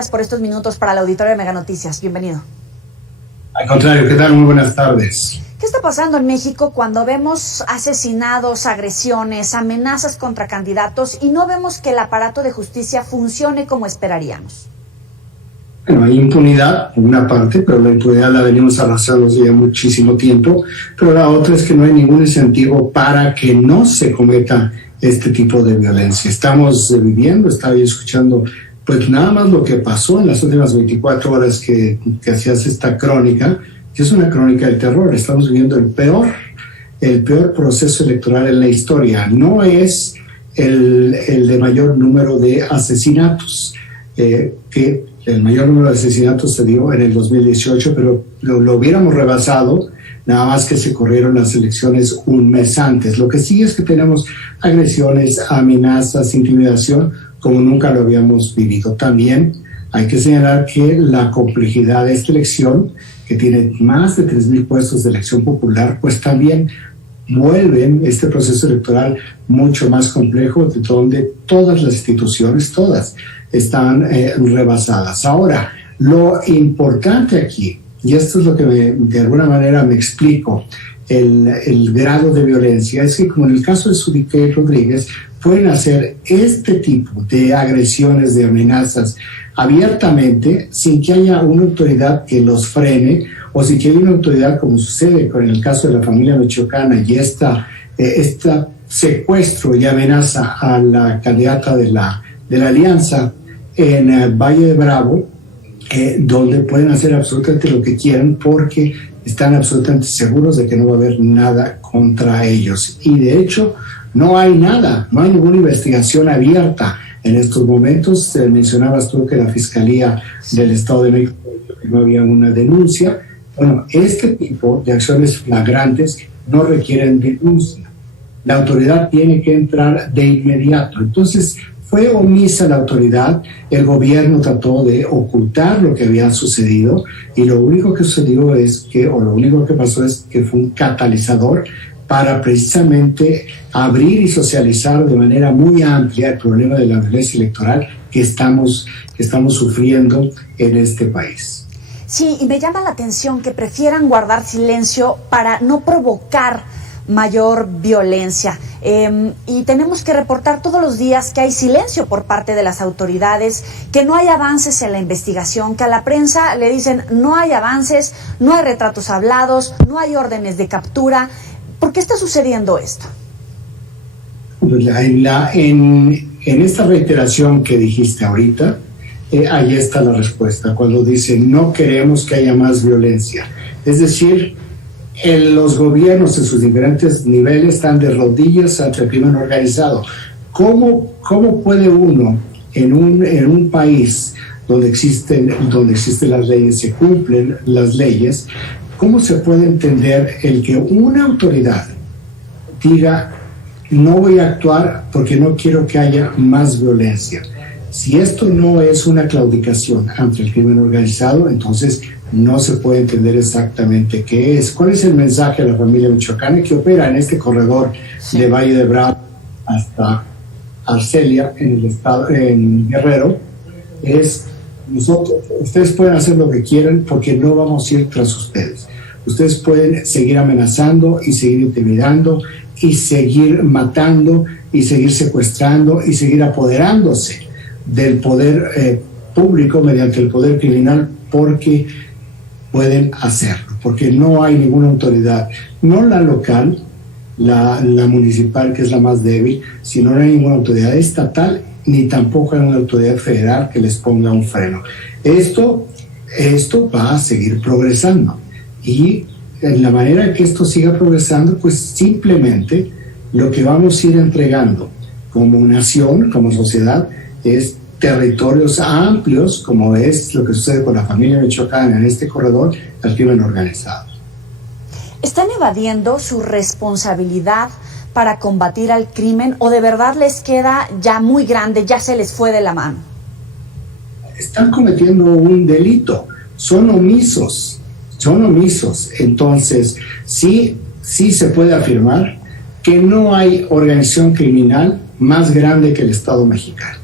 Gracias por estos minutos para el auditorio de Mega Noticias. Bienvenido. Al contrario, ¿qué tal? Muy buenas tardes. ¿Qué está pasando en México cuando vemos asesinados, agresiones, amenazas contra candidatos y no vemos que el aparato de justicia funcione como esperaríamos? Bueno, hay impunidad, por una parte, pero la impunidad la venimos arrastrando desde ya muchísimo tiempo, pero la otra es que no hay ningún incentivo para que no se cometa este tipo de violencia. Estamos viviendo, estaba yo escuchando, pues nada más lo que pasó en las últimas 24 horas que hacías esta crónica, que es una crónica del terror. Estamos viviendo el peor proceso electoral en la historia. No es el de mayor número de asesinatos, que el mayor número de asesinatos se dio en el 2018, pero lo hubiéramos rebasado, nada más que se corrieron las elecciones un mes antes. Lo que sí es que tenemos agresiones, amenazas, intimidación, como nunca lo habíamos vivido. También hay que señalar que la complejidad de esta elección, que tiene más de 3,000 puestos de elección popular, pues también vuelven este proceso electoral mucho más complejo, de donde todas las instituciones, todas, están rebasadas. Ahora, lo importante aquí, y esto es lo que de alguna manera me explico, el grado de violencia, es que como en el caso de Zubiqué Rodríguez, pueden hacer este tipo de agresiones, de amenazas abiertamente, sin que haya una autoridad que los frene, o sin que haya una autoridad, como sucede con el caso de la familia michoacana y esta secuestro y amenaza a la candidata de la alianza en Valle de Bravo, donde pueden hacer absolutamente lo que quieran porque están absolutamente seguros de que no va a haber nada contra ellos. Y de hecho, no hay nada, no hay ninguna investigación abierta en estos momentos. Mencionabas tú que la Fiscalía del Estado de México no había una denuncia. Bueno, este tipo de acciones flagrantes no requieren denuncia. La autoridad tiene que entrar de inmediato. Entonces, fue omisa la autoridad, el gobierno trató de ocultar lo que había sucedido y lo único que sucedió lo único que pasó es que fue un catalizador para precisamente abrir y socializar de manera muy amplia el problema de la violencia electoral que estamos sufriendo en este país. Sí, y me llama la atención que prefieran guardar silencio para no provocar mayor violencia. Y tenemos que reportar todos los días que hay silencio por parte de las autoridades, que no hay avances en la investigación, que a la prensa le dicen no hay avances, no hay retratos hablados, no hay órdenes de captura. ¿Por qué está sucediendo esto? En esta reiteración que dijiste ahorita, ahí está la respuesta, cuando dicen no queremos que haya más violencia. Es decir, los gobiernos en sus diferentes niveles están de rodillas ante el crimen organizado. ¿Cómo puede uno en un país donde existen las leyes, se cumplen las leyes, cómo se puede entender el que una autoridad diga no voy a actuar porque no quiero que haya más violencia? Si esto no es una claudicación ante el crimen organizado, entonces no se puede entender exactamente qué es. ¿Cuál es el mensaje a la familia michoacana que opera en este corredor de Valle de Bravo hasta Arcelia, en Guerrero? Es ustedes pueden hacer lo que quieran porque no vamos a ir tras ustedes. Ustedes pueden seguir amenazando y seguir intimidando y seguir matando y seguir secuestrando y seguir apoderándose del poder público mediante el poder criminal porque pueden hacerlo, porque no hay ninguna autoridad, no la local, la municipal, que es la más débil, sino no hay ninguna autoridad estatal ni tampoco hay una autoridad federal que les ponga un freno. Esto va a seguir progresando y en la manera en que esto siga progresando, pues simplemente lo que vamos a ir entregando como nación, como sociedad, es territorios amplios, como es lo que sucede con la familia michoacana en este corredor, al crimen organizado. ¿Están evadiendo su responsabilidad para combatir al crimen o de verdad les queda ya muy grande, ya se les fue de la mano? Están cometiendo un delito, son omisos. Entonces, sí se puede afirmar que no hay organización criminal más grande que el Estado mexicano.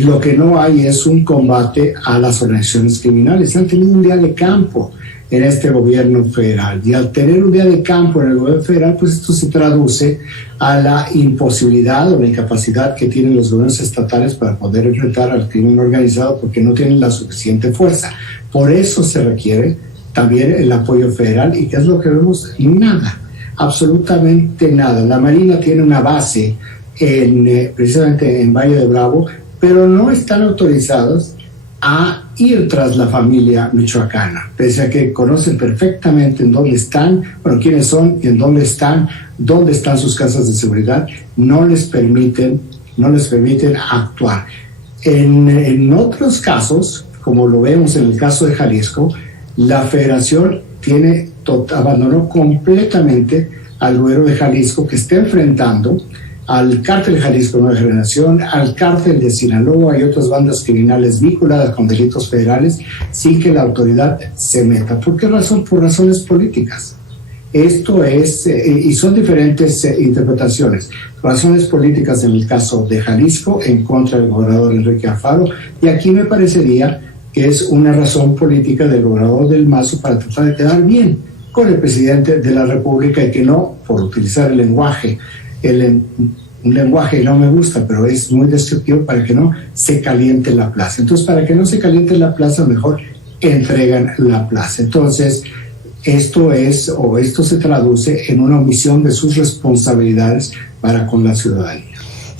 Lo que no hay es un combate a las organizaciones criminales. Han tenido un día de campo en este gobierno federal, y al tener un día de campo en el gobierno federal, pues esto se traduce a la imposibilidad o la incapacidad que tienen los gobiernos estatales para poder enfrentar al crimen organizado, porque no tienen la suficiente fuerza. Por eso se requiere también el apoyo federal. ¿Y qué es lo que vemos? Nada, absolutamente nada. La Marina tiene una base precisamente en Valle de Bravo, pero no están autorizados a ir tras la familia michoacana, pese a que conocen perfectamente en dónde están, bueno, quiénes son y en dónde están sus casas de seguridad. No les permiten actuar. En otros casos, como lo vemos en el caso de Jalisco, la Federación abandonó completamente al gobierno de Jalisco, que está enfrentando al cártel Jalisco Nueva Generación, al cártel de Sinaloa y otras bandas criminales vinculadas con delitos federales, sin que la autoridad se meta. ¿Por qué razón? Por razones políticas. Esto es, y son diferentes interpretaciones. Razones políticas en el caso de Jalisco, en contra del gobernador Enrique Alfaro, y aquí me parecería que es una razón política del gobernador del Mazo para tratar de quedar bien con el presidente de la República, y que no, por utilizar el lenguaje, un lenguaje no me gusta, pero es muy destructivo, para que no se caliente la plaza. Entonces, para que no se caliente la plaza, mejor entregan la plaza. Entonces, esto se traduce en una omisión de sus responsabilidades para con la ciudadanía.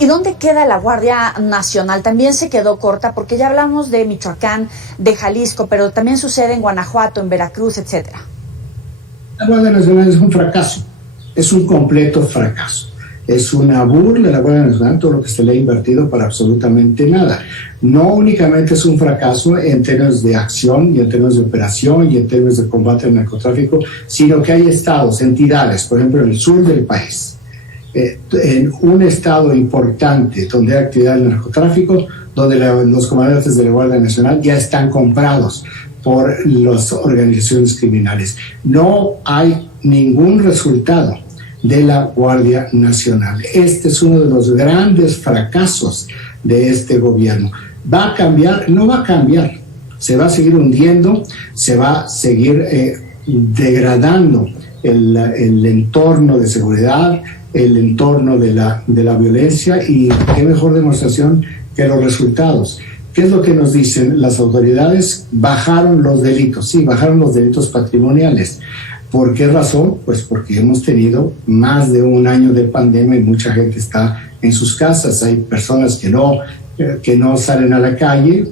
¿Y dónde queda la Guardia Nacional? También se quedó corta, porque ya hablamos de Michoacán, de Jalisco, pero también sucede en Guanajuato, en Veracruz, etcétera. La Guardia Nacional es un fracaso, es un completo fracaso. Es una burla de la Guardia Nacional todo lo que se le ha invertido para absolutamente nada. No únicamente es un fracaso en términos de acción y en términos de operación y en términos de combate al narcotráfico, sino que hay estados, entidades, por ejemplo en el sur del país, en un estado importante donde hay actividad del narcotráfico, donde los comandantes de la Guardia Nacional ya están comprados por las organizaciones criminales. No hay ningún resultado de la Guardia Nacional. Este es uno de los grandes fracasos de este gobierno. ¿Va a cambiar? No va a cambiar. Se va a seguir hundiendo, se va a seguir degradando el entorno de seguridad, el entorno de la violencia, y qué mejor demostración que los resultados. ¿Qué es lo que nos dicen las autoridades? Bajaron los delitos, sí, bajaron los delitos patrimoniales. ¿Por qué razón? Pues porque hemos tenido más de un año de pandemia y mucha gente está en sus casas. Hay personas que no salen a la calle,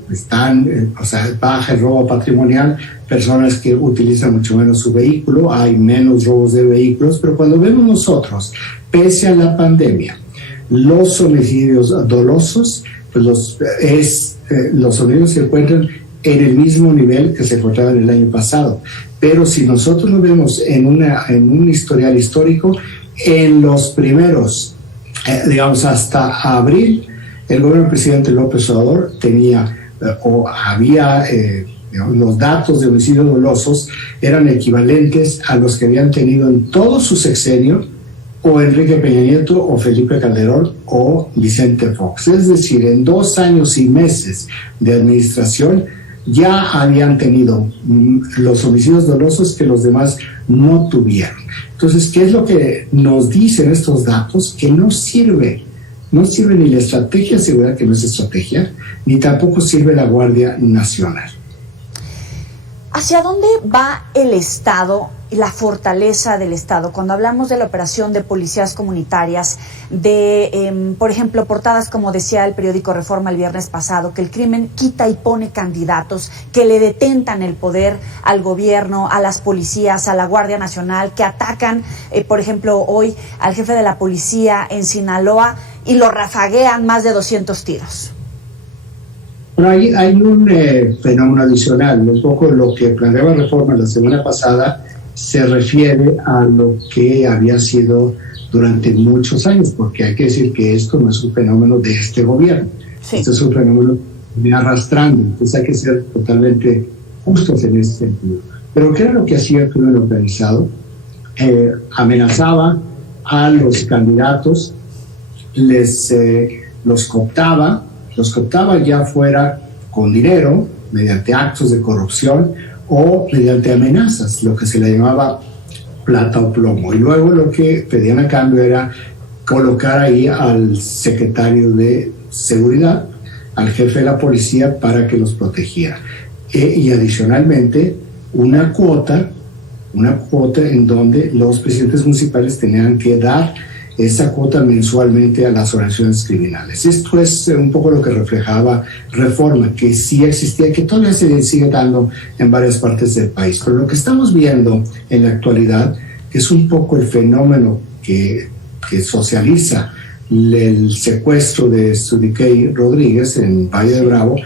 baja el robo patrimonial, personas que utilizan mucho menos su vehículo, hay menos robos de vehículos, pero cuando vemos nosotros, pese a la pandemia, los homicidios dolosos, pues los homicidios se encuentran en el mismo nivel que se encontraban el año pasado. Pero si nosotros lo vemos en un historial histórico, en los primeros, hasta abril, el gobierno del presidente López Obrador los datos de homicidios dolosos eran equivalentes a los que habían tenido en todo su sexenio o Enrique Peña Nieto o Felipe Calderón o Vicente Fox. Es decir, en 2 años y meses de administración ya habían tenido los homicidios dolosos que los demás no tuvieron. Entonces, ¿qué es lo que nos dicen estos datos? Que no sirve ni la estrategia de seguridad, que no es estrategia, ni tampoco sirve la Guardia Nacional. ¿Hacia dónde va el Estado y la fortaleza del Estado? Cuando hablamos de la operación de policías comunitarias, por ejemplo, portadas como decía el periódico Reforma el viernes pasado, que el crimen quita y pone candidatos, que le detentan el poder al gobierno, a las policías, a la Guardia Nacional, que atacan, por ejemplo, hoy al jefe de la policía en Sinaloa y lo rafaguean más de 200 tiros. Bueno, hay un fenómeno adicional. Un poco lo que planteaba Reforma la semana pasada se refiere a lo que había sido durante muchos años, porque hay que decir que esto no es un fenómeno de este gobierno. Sí. Esto es un fenómeno que viene arrastrando, entonces hay que ser totalmente justos en ese sentido. Pero ¿qué era lo que hacía el crimen organizado? Amenazaba a los candidatos, los cooptaba, Los cooptaba ya fuera con dinero, mediante actos de corrupción o mediante amenazas, lo que se le llamaba plata o plomo. Y luego lo que pedían a cambio era colocar ahí al secretario de Seguridad, al jefe de la policía, para que los protegiera. Y adicionalmente una cuota en donde los presidentes municipales tenían que dar esa cuota mensualmente a las organizaciones criminales. Esto es un poco lo que reflejaba Reforma, que sí existía, que todavía se sigue dando en varias partes del país. Pero lo que estamos viendo en la actualidad, que es un poco el fenómeno que socializa el secuestro de Sudikey Rodríguez en Valle de Bravo,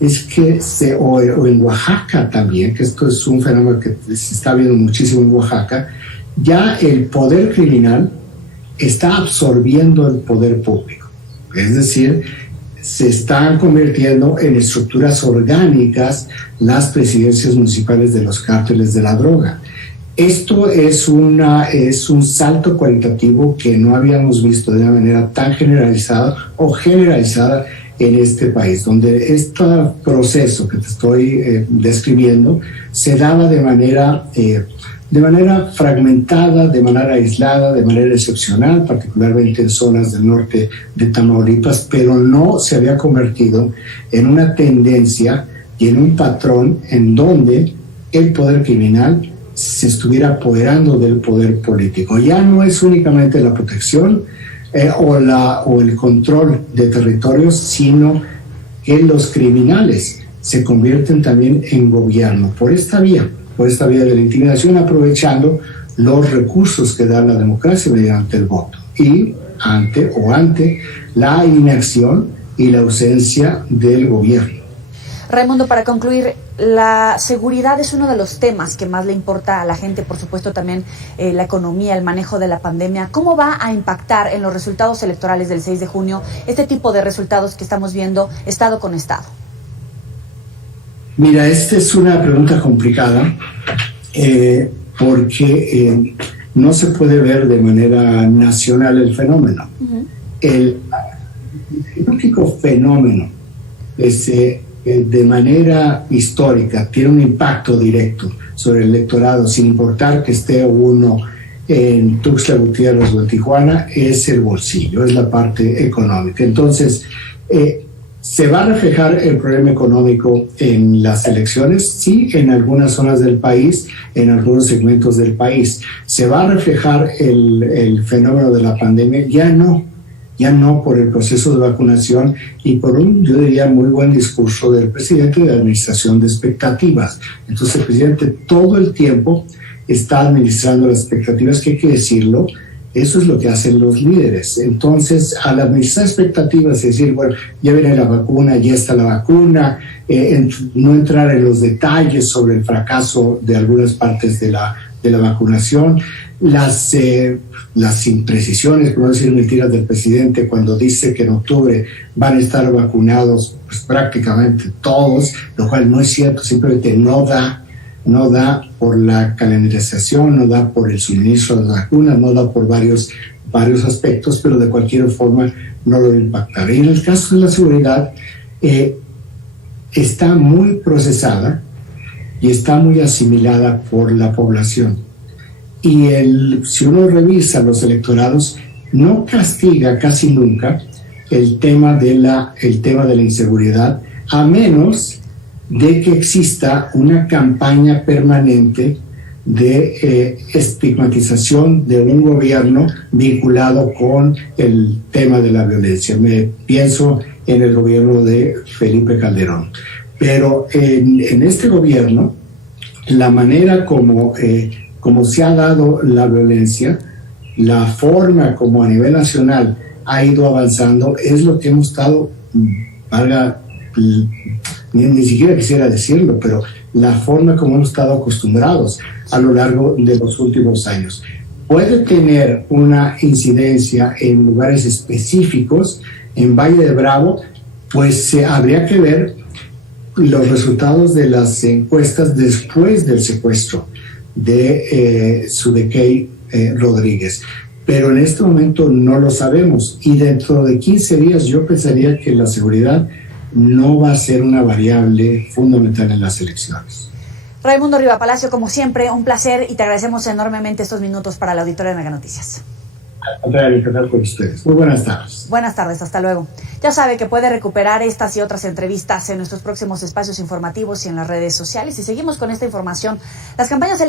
es que o en Oaxaca también, que esto es un fenómeno que se está viendo muchísimo en Oaxaca, ya el poder criminal está absorbiendo el poder público. Es decir, se están convirtiendo en estructuras orgánicas las presidencias municipales de los cárteles de la droga. Esto es un salto cualitativo que no habíamos visto de una manera tan generalizada en este país, donde este proceso que te estoy describiendo se daba de manera fragmentada, de manera aislada, de manera excepcional, particularmente en zonas del norte de Tamaulipas, pero no se había convertido en una tendencia y en un patrón en donde el poder criminal se estuviera apoderando del poder político. Ya no es únicamente la protección o el control de territorios, sino que los criminales se convierten también en gobierno por esta vía de la intimidación, aprovechando los recursos que da la democracia mediante el voto y ante la inacción y la ausencia del gobierno. Raimundo, para concluir, la seguridad es uno de los temas que más le importa a la gente, por supuesto también la economía, el manejo de la pandemia. ¿Cómo va a impactar en los resultados electorales del 6 de junio este tipo de resultados que estamos viendo estado con estado? Mira, esta es una pregunta complicada porque no se puede ver de manera nacional el fenómeno. Uh-huh. El único fenómeno de manera histórica tiene un impacto directo sobre el electorado, sin importar que esté uno en Tuxtla Gutiérrez o en Tijuana, es el bolsillo, es la parte económica. Entonces, ¿se va a reflejar el problema económico en las elecciones? Sí, en algunas zonas del país, en algunos segmentos del país. ¿Se va a reflejar el fenómeno de la pandemia? Ya no por el proceso de vacunación y por yo diría, muy buen discurso del presidente de administración de expectativas. Entonces el presidente todo el tiempo está administrando las expectativas, que hay que decirlo, eso es lo que hacen los líderes. Entonces, al administrar expectativas, es decir, bueno, ya viene la vacuna, ya está la vacuna, no entrar en los detalles sobre el fracaso de algunas partes de la vacunación, las imprecisiones, por no decir mentiras, del presidente cuando dice que en octubre van a estar vacunados pues, prácticamente todos, lo cual no es cierto, simplemente no da por la calendarización, no da por el suministro de vacunas, no da por varios aspectos, pero de cualquier forma no lo va a impactar. Y en el caso de la seguridad, está muy procesada y está muy asimilada por la población. Y si uno revisa los electorados, no castiga casi nunca el tema de la inseguridad, a menos de que exista una campaña permanente de estigmatización de un gobierno vinculado con el tema de la violencia. Me pienso en el gobierno de Felipe Calderón. Pero en este gobierno, la manera como se ha dado la violencia, la forma como a nivel nacional ha ido avanzando, es lo que hemos estado, ni siquiera quisiera decirlo, pero la forma como hemos estado acostumbrados a lo largo de los últimos años. Puede tener una incidencia en lugares específicos. En Valle de Bravo, pues habría que ver los resultados de las encuestas después del secuestro de Sudikey Rodríguez. pero en este momento no lo sabemos y dentro de 15 días yo pensaría que la seguridad no va a ser una variable fundamental en las elecciones. Raimundo Riva Palacio, como siempre, un placer y te agradecemos enormemente estos minutos para la auditoría de Mega Noticias. Al contrario, con ustedes. Muy buenas tardes. Buenas tardes, hasta luego. Ya sabe que puede recuperar estas y otras entrevistas en nuestros próximos espacios informativos y en las redes sociales. Y seguimos con esta información. Las campañas